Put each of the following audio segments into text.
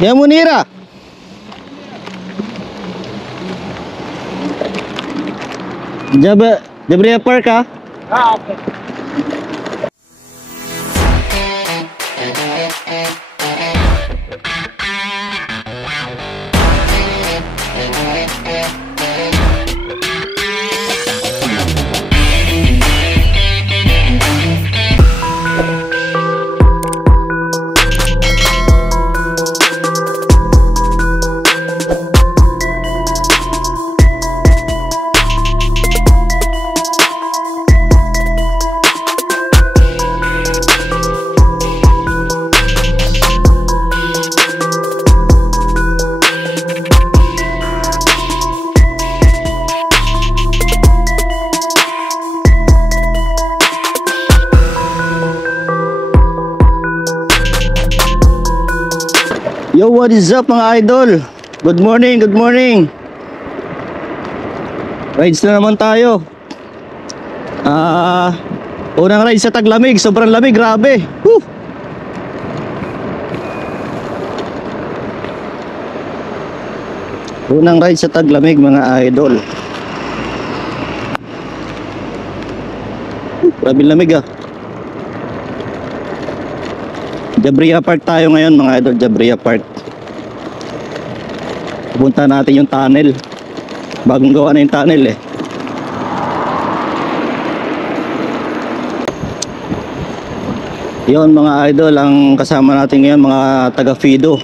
Ya Munira. Jabriya Park ah? Ah, okay. Yo, what is up mga idol? Good morning, good morning. Rides na naman tayo. Unang ride sa taglamig, sobrang lamig, grabe. Woo! Unang ride sa taglamig mga idol. Grabe lamig ah. Jabriya Park tayo ngayon mga idol, Jabriya Park. Pupunta natin yung tunnel. Bagong gawa na yung tunnel eh. Yon mga idol, ang kasama natin ngayon mga taga Fido.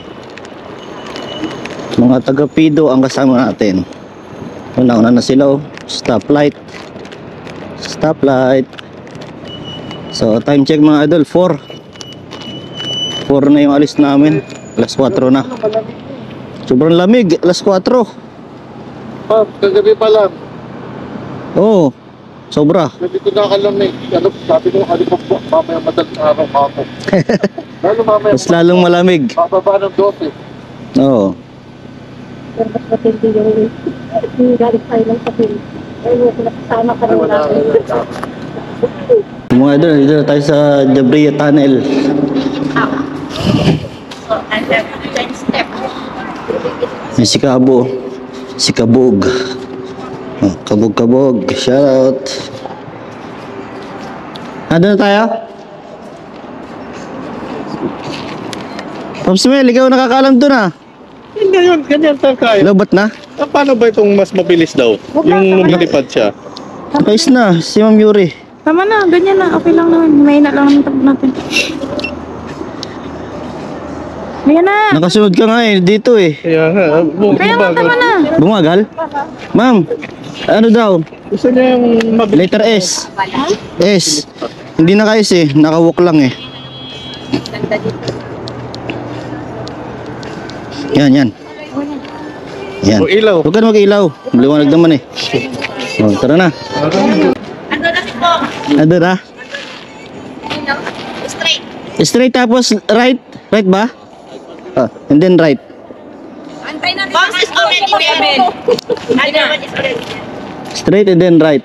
Mga taga Fido ang kasama natin. Una-una na sila oh. Stoplight. Stoplight. So time check mga idol, 4 na yung alis namin. Alas 4 na. Sobrang lamig, alas 4. Ah, kagabi pa lang. Oo, sobra. Hindi ko nakalamig. Ano, sabi ko, ano po, mamaya madaling araw ako. Lalo mamaya. Mas lalong malamig. Bababa ng 12. Oo. Pero mas matindi yung galing tayo ng kapil. Ayun, nakasama ka rin namin. Mga idol, dito na tayo sa Jabriya Tunnel. So, and then, 10 step. May si Kabo. Si Kabog. Oh, Kabog. Shout out. Doon na tayo? Pops Mel, ikaw nakakalam doon ah. Hindi yun, ganyan tayo kaya. Lobat na? Paano ba itong mas mabilis daw? Yung lumilipad siya. Ayos na, si Ma'am Yuri. Tama na, ganyan na. Okay lang naman. Mahina lang naman tabo natin. Ayan na. Nakasunod ka nga eh, dito eh. Kaya nga, Kaya nga, tama na. Bumagal? Ma'am, ano daw? gusto niya yung mabilis. Letter S. S. Hindi naka-S eh, naka-walk lang eh. Yan. Yan. O ilaw. Huwag ka na mag-ilaw. Maliwanag naman eh. Oh, tara na. Ando na si Pong. Ando na? Straight. Straight tapos right? Right ba? And then right. Antay na. Box is already there. Other one is already there. Straight and then right.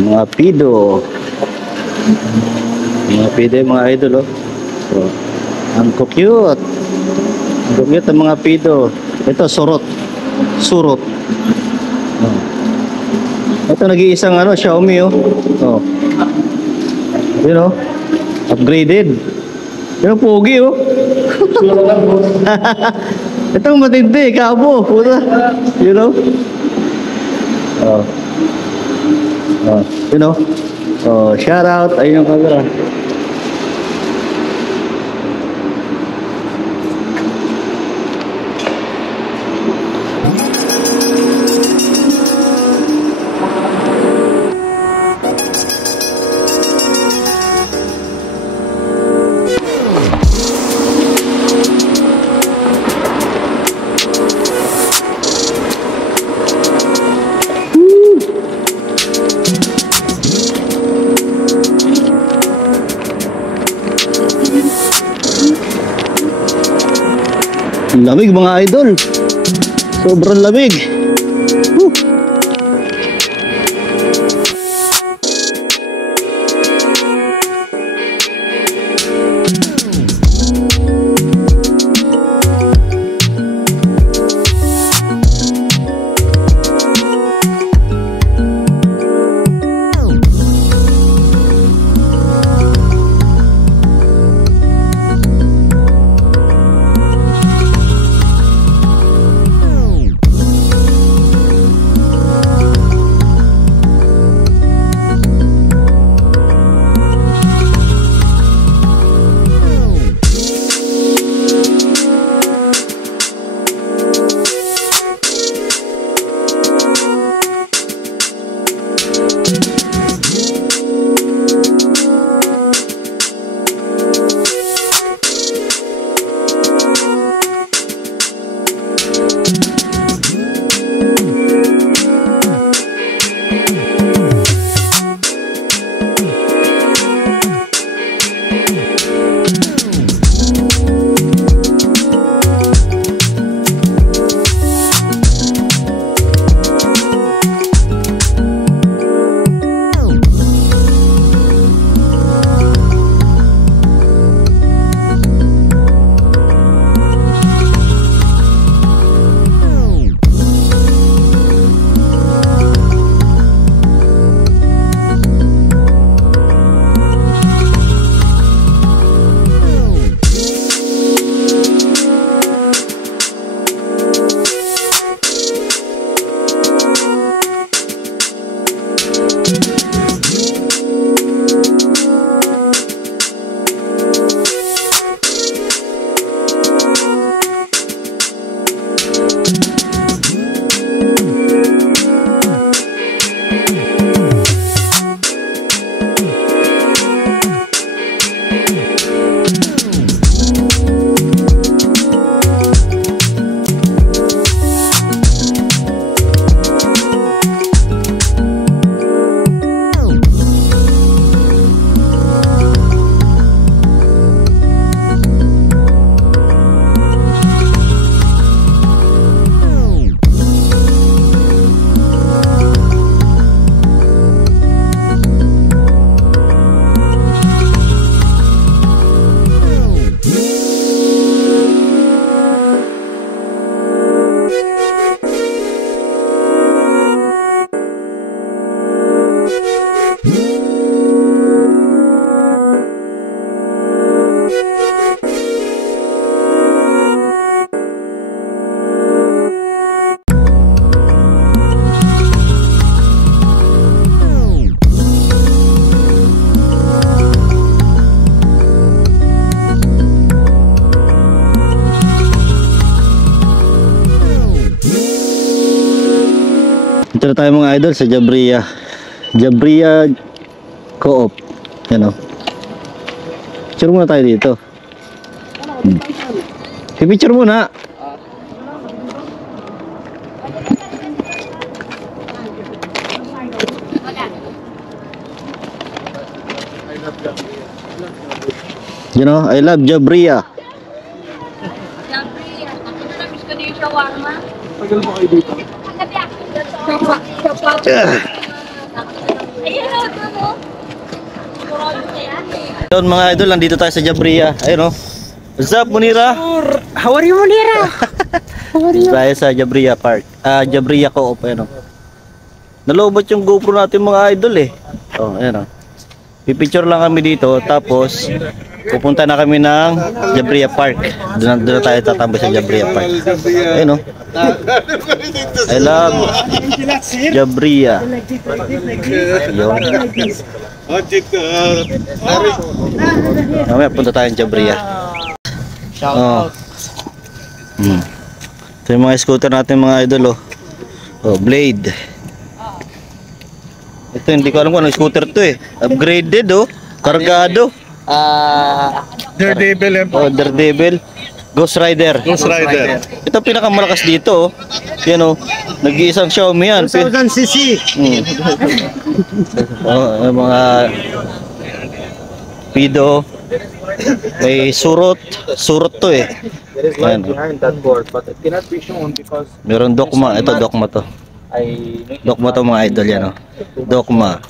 Mga pido. Mga pido yung mga idol oh. So, ang cute. Ang cute ang mga pido. Ito surot. Surot. Oh. Ito nag-iisang ano, Xiaomi oh. Oh. You know, upgraded. Pero pogi oh. Itong matindi, Kabo. Puta. You know? Oh. Oh, you know? Oh, shout out. Ayun yung camera. Lamig mga idol. Sobrang lamig. Woo. Dito na tayo mga idol sa Jabria. Jabria Co-op. Yan o. Picture muna tayo dito. Picture muna. You know, I love Jabria. Jabria. Ako na miss ko din yung shawarma. Tagal mo kayo dito. Ayun o, doon o. Yun mga idol, nandito tayo sa Jabria. Ayun o. What's up, Munira? How are you, Munira? How are you? Tayo sa Jabria Park. Jabria Co-op. Ayun o. Nalobot yung GoPro natin mga idol eh. Oh, ayun o. Pipicture lang kami dito. Tapos, pupunta na kami ng Jabria Park. Doon na tayo tatambay sa Jabria Park. Ayun o. I love Jabria. Yun. Mamaya punta tayo ng Jabria. Oh. Ito yung mga scooter natin mga idol oh. Oh, Blade. Ito hindi ko alam kung anong scooter to eh. Upgraded oh. Kargado. Daredevil Oh, Daredevil. Ghost Rider. Ghost Rider. Ito pinakamalakas dito oh. Yan oh. Nag-iisang Xiaomi yan. 1000cc. Oh, yung mga Pido. May surot. Surot to eh. There is Ayan, light behind that board, but it cannot be shown because Meron dokma. Ito dokma to. Dokma to mga idol yan. Oh. Dokma.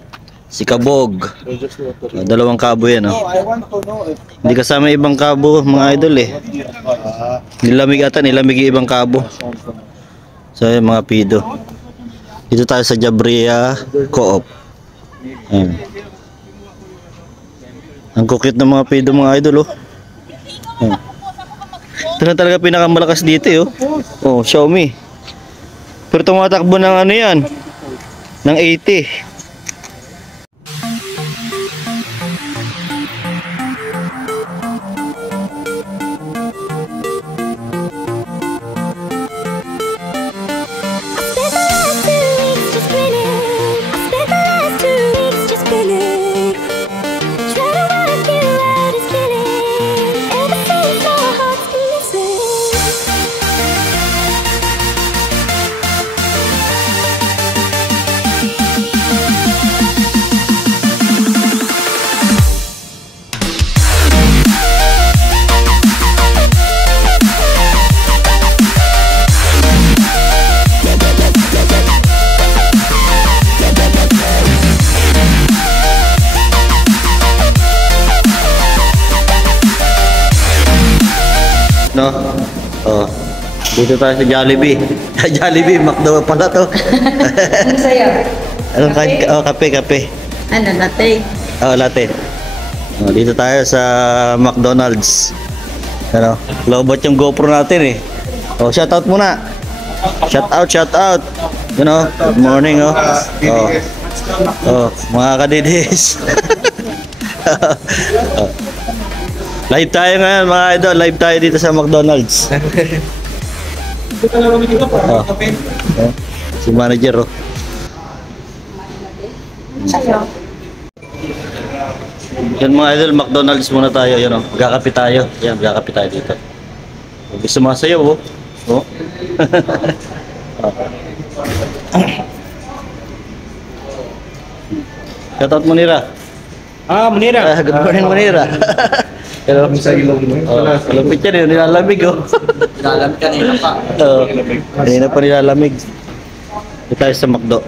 Si Kabog. they just want to Oh, dalawang kabo yan. Oh. I want to know if Hindi kasama ibang kabo mga idol eh. Nilamig ata. Nilamig yung ibang kabo. So yung mga pido. Dito tayo sa Jabria Co-op. Ayan. Ang kukit ng mga pido mga idol oh. Ayan. Ito na talaga pinakamalakas dito eh oh. Oh, Xiaomi. Pero tumatakbo ng ano yan? Ng 80. No? Oh. Dito tayo sa Jollibee. Jollibee, McDo pala to. Ano sa'yo? Anong kape? Oh, kape. Ano, latte? Oh, latte. Oh, dito tayo sa McDonald's. Ano? Lobot yung GoPro natin eh. Oh, shout out muna. Shout out. You know, good morning oh. Oh, mga kadidis. Oh. Live tayo ngayon mga idol, live tayo dito sa McDonald's. Oh. Oh. Si manager oh. Sa'yo? Yan mga idol, McDonald's muna tayo, yun oh. Gakapi tayo. Yan, gakapi tayo dito. Gusto masayaw oh. Oh. Shout out Munira. Munira. Good morning Munira. Hello. Sa ilong mo. Oh, malapit yan, nilalamig oh. Nilalamig kanina pa. Oo. Kanina pa nilalamig. Dito tayo sa McDo.